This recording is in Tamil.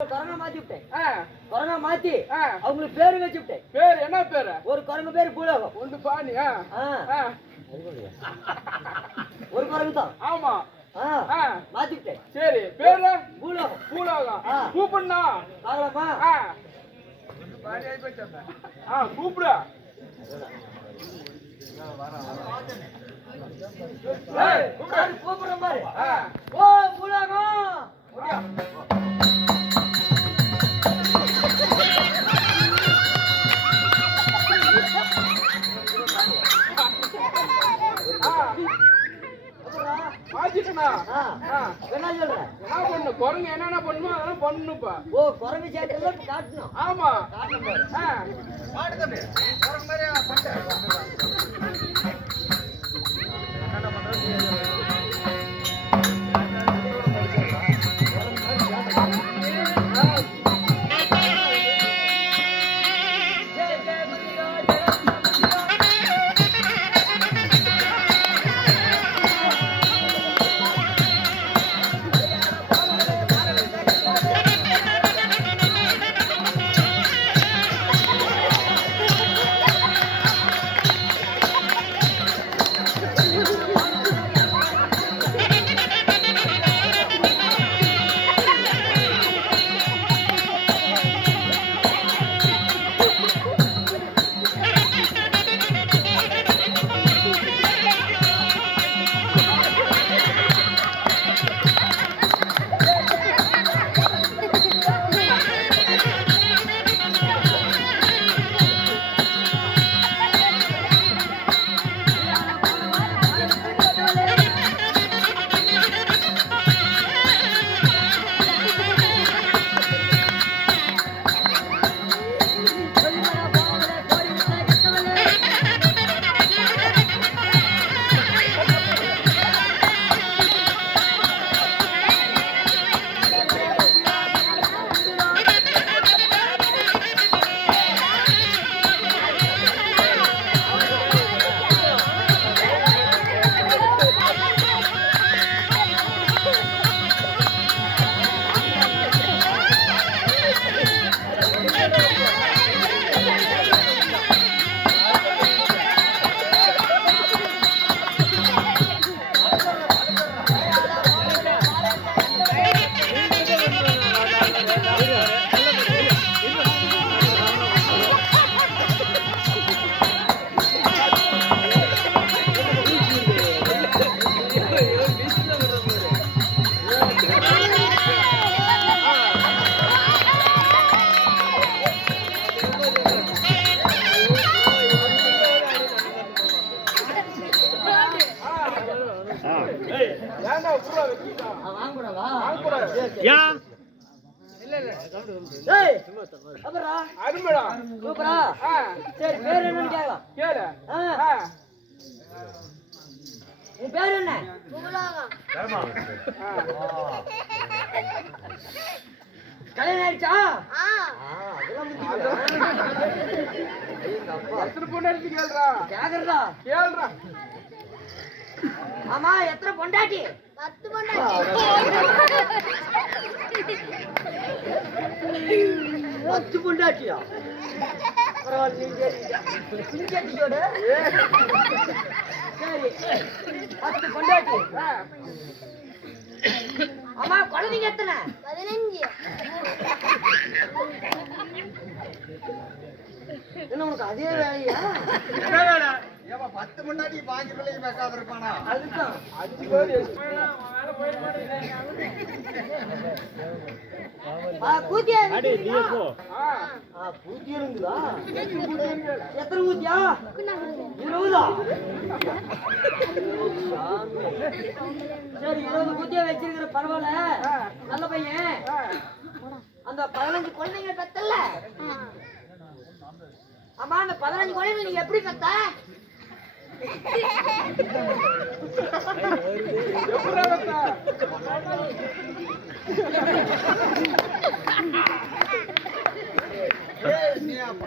குரங்க மாத்தி விட்டேன். குரங்க மாத்தி. அவங்களுக்கு பேரு வச்சு விட்டேன். பேர் என்ன பேரு? ஒரு குரங்கு பேரு பூலோகம். ஒன்று பாணி ஒரு குரங்கு தான். ஆமா. ஆ, ஆ, மாத்தி விட்டேன். சரி பேரு? பூலோகம். பூலோகம். கூப்பிடுனா பார்க்கலாமா? ஆ. ஆ கூப்பிடு. ஏய், கூப்பிடு. பாரு, ஓ பூலோகம். ஆ, என்ன சொல்ற? என்ன பண்ணு? குரங்கு என்னென்ன பண்ணுமோ அதெல்லாம் பண்ணுப்பா. ஓ குரங்கு சேட்டெல்லாம் காட்டணும். ஆமா. காட்டணும் ஏன்டா உப்புறா வச்சுக்கிட்டா வாங்கக்கூடாதா வாங்கக்கூடாது. உன் பேர் என்ன. கல்யாணம் ஆயிடுச்சா? பொண்ணு எடுத்து கேளுடா கேக்குறதா? கேளுடா ஆமா எத்தனை பொண்டாட்டி? பத்து பொண்டாட்டி. பத்து பொண்டாட்டியா? பரவாயில்ல, சரி. பத்து பொண்டாட்டி. ஆமா குழந்தைங்க எத்தனை? பதினஞ்சு. என்ன உனக்கு அதே வேலையா? பத்து முன்னாடி பாஞ்சு பிள்ளைக்கு வைக்காத இருப்பானா? அதுதான். அஞ்சு. எத்தனை ஊத்தியா இருபதா? சரி இருபது ஊத்தியா வச்சிருக்கிற பரவாயில்ல. நல்ல பையன். அந்த பதினஞ்சு குழந்தைங்க பெத்தல்ல ஆமா அந்த பதினஞ்சு குழந்தைங்க நீங்க எப்படி பெத்த? எப்படிடா வந்த? நீ அப்ப